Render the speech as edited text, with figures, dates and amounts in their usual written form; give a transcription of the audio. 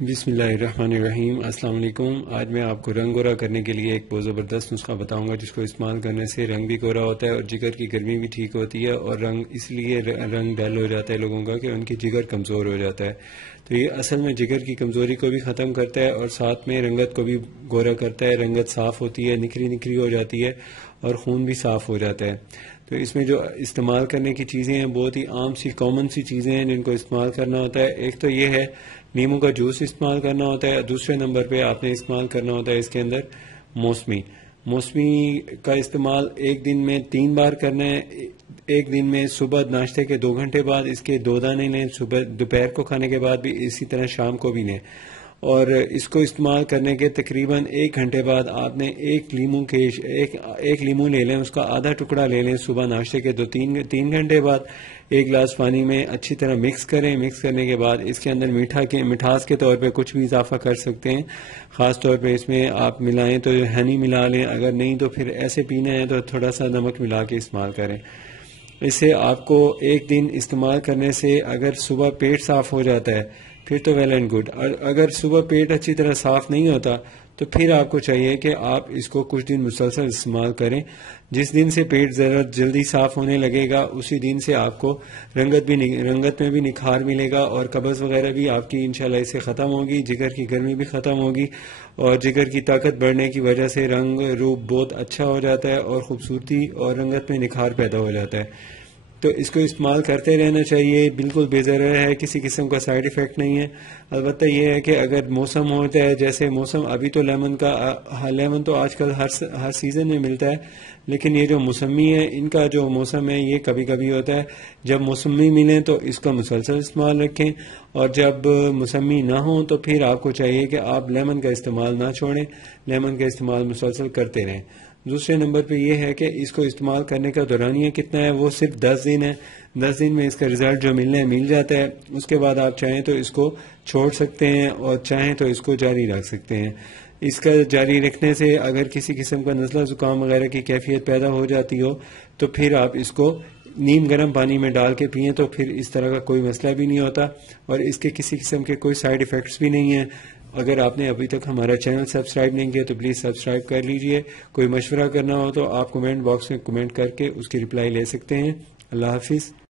بسم اللہ الرحمن الرحیم۔ السلام علیکم۔ آج میں آپ کو رنگ گورا کرنے کے لیے ایک بہت زبردست نسخہ بتاؤں گا جس کو استعمال کرنے سے رنگ بھی گورا ہوتا ہے اور جگر کی گرمی بھی ٹھیک ہوتی ہے، اور رنگ اس لیے رنگ ڈل ہو جاتا ہے لوگوں کا کہ ان کی جگر کمزور ہو جاتا ہے۔ تو یہ اصل میں جگر کی کمزوری کو بھی ختم کرتا ہے اور ساتھ میں رنگت کو بھی گورا کرتا ہے۔ رنگت صاف ہوتی ہے، نکھری نکھری ہو جاتی ہے اور خون بھی صاف ہو جاتا ہے۔ تو اس میں جو استعمال کرنے کی چیزیں ہیں بہت ہی عام سی کامن سی چیزیں ہیں جن کو استعمال کرنا ہوتا ہے۔ ایک تو یہ ہے نیمو کا جوس استعمال کرنا ہوتا ہے، دوسرے نمبر پہ آپ نے استعمال کرنا ہوتا ہے اس کے اندر موسمی کا استعمال ایک دن میں 3 بار کرنا ہے۔ ایک دن میں صبح ناشتے کے 2 گھنٹے بعد اس کے 2 دانے لیں، صبح دوپہر کو کھانے کے بعد بھی، اسی طرح شام کو بھی لیں، اور اس کو استعمال کرنے کے تقریباً 1 گھنٹے بعد آپ نے ایک لیمو لے لیں، اس کا آدھا ٹکڑا لے لیں صبح ناشتے کے 3 گھنٹے بعد 1 گلاس پانی میں اچھی طرح مکس کریں۔ مکس کرنے کے بعد اس کے اندر مٹھاس کے طور پہ کچھ بھی اضافہ کر سکتے ہیں، خاص طور پہ اس میں آپ ملائیں تو ہنی ملا لیں، اگر نہیں تو پھر ایسے پینا ہے تو تھوڑا سا نمک ملا کے استعمال کریں۔ اس سے آپ کو ایک دن استعمال کرنے سے اگر صبح پیٹ صاف ہو جاتا ہے پھر تو ویل اینڈ گڈ، اور اگر صبح پیٹ اچھی طرح صاف نہیں ہوتا تو پھر آپ کو چاہیے کہ آپ اس کو کچھ دن مسلسل استعمال کریں۔ جس دن سے پیٹ ذرا جلدی صاف ہونے لگے گا اسی دن سے آپ کو رنگت میں بھی نکھار ملے گا، اور قبض وغیرہ بھی آپ کی انشاءاللہ اس سے ختم ہوگی، جگر کی گرمی بھی ختم ہوگی، اور جگر کی طاقت بڑھنے کی وجہ سے رنگ روپ بہت اچھا ہو جاتا ہے اور خوبصورتی اور رنگت میں نکھار پیدا ہو جاتا ہے۔ تو اس کو استعمال کرتے رہنا چاہیے، بالکل بے ضرر ہے، کسی قسم کا سائیڈ ایفیکٹ نہیں ہے۔ البتہ یہ ہے کہ اگر موسم ہوتا ہے، جیسے موسم ابھی تو لیمن تو آج کل ہر سیزن میں ملتا ہے، لیکن یہ جو موسمی ہے ان کا جو موسم ہے یہ کبھی کبھی ہوتا ہے۔ جب موسمی ملیں تو اس کا مسلسل استعمال رکھیں، اور جب موسمی نہ ہوں تو پھر آپ کو چاہیے کہ آپ لیمن کا استعمال نہ چھوڑیں، لیمن کا استعمال مسلسل کرتے رہیں۔ دوسرے نمبر پہ یہ ہے کہ اس کو استعمال کرنے کا دورانیہ کتنا ہے، وہ صرف 10 دن ہے۔ 10 دن میں اس کا رزلٹ جو ملنا ہے مل جاتا ہے۔ اس کے بعد آپ چاہیں تو اس کو چھوڑ سکتے ہیں اور چاہیں تو اس کو جاری رکھ سکتے ہیں۔ اس کا جاری رکھنے سے اگر کسی قسم کا نزلہ زکام وغیرہ کی کیفیت پیدا ہو جاتی ہو تو پھر آپ اس کو نیم گرم پانی میں ڈال کے پئیں تو پھر اس طرح کا کوئی مسئلہ بھی نہیں ہوتا، اور اس کے کسی قسم کے کوئی سائیڈ ایفیکٹس بھی نہیں ہیں۔ اگر آپ نے ابھی تک ہمارا چینل سبسکرائب نہیں کیا تو پلیز سبسکرائب کر لیجئے۔ کوئی مشورہ کرنا ہو تو آپ کمنٹ باکس میں کمنٹ کر کے اس کی رپلائی لے سکتے ہیں۔ اللہ حافظ۔